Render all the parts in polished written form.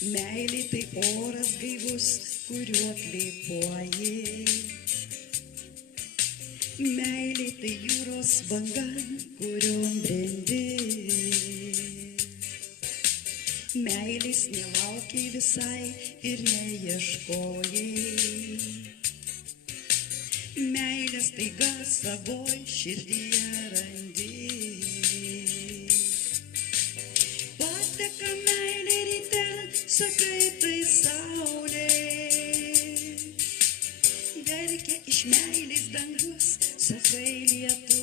Meilė tai oras gaivus, kuriuo kvėpuoji. Meilė tai jūros banga, kuriuom brendi. Meilės nelaukiai visai ir neieškojai. Meilės taiga savoj širdyje randi. Pateka meilė ryte, sakai tai saulė. Verkia iš meilės dangus, sakai lietus.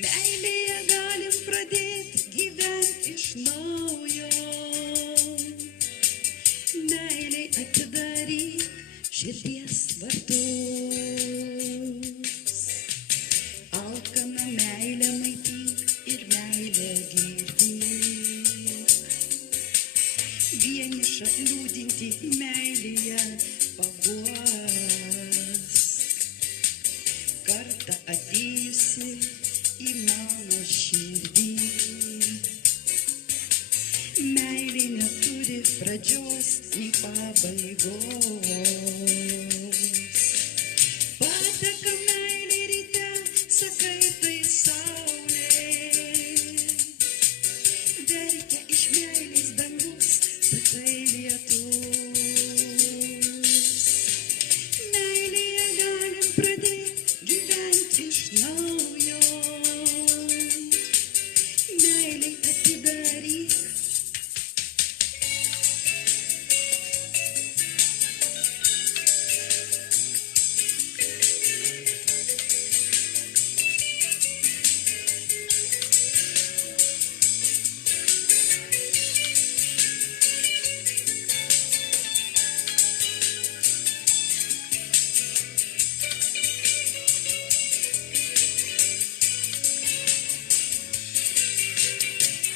Meilėje galim pradėti gyventi iš naujo. Meilei atidaryk širdies vartus. Alkaną meilę maityk ir meilę girdyk. Vienišą liūdinti meilėje paguosk. Kartą atėjusi į mano širdį. Meilė neturi pradžios nei pabaigos. Pateka meilė ryte, sakai tai saulė. Verkia iš meilės dangus, sakai lietus. Meilėje galim pradėti gyventi iš naujo. Meilei atidaryk.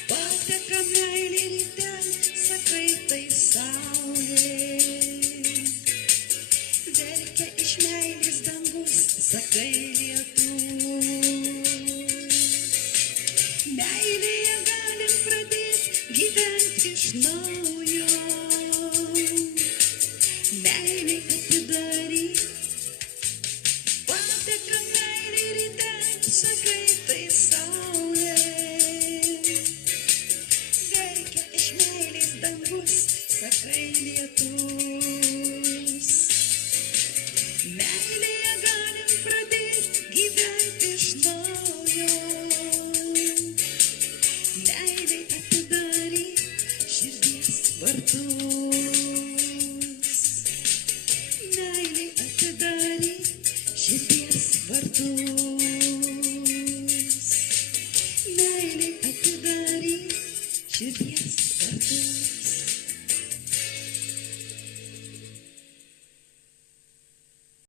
Pateka meilė ryte, sakai tai saulė. Verkia iš meilės dangus, sakai lietus. Meilėje galim pradėti gyventi iš naujo. Meilei atidaryk. Pateka meilė ryte, sakai tai saulė. Dangus, sakai lietus. Meilėje galim pradėti gyventi iš naujo. Meilei atidaryk širdies vartus. Meilei atidaryk širdies vartus. Meilei atidaryk širdies vartus.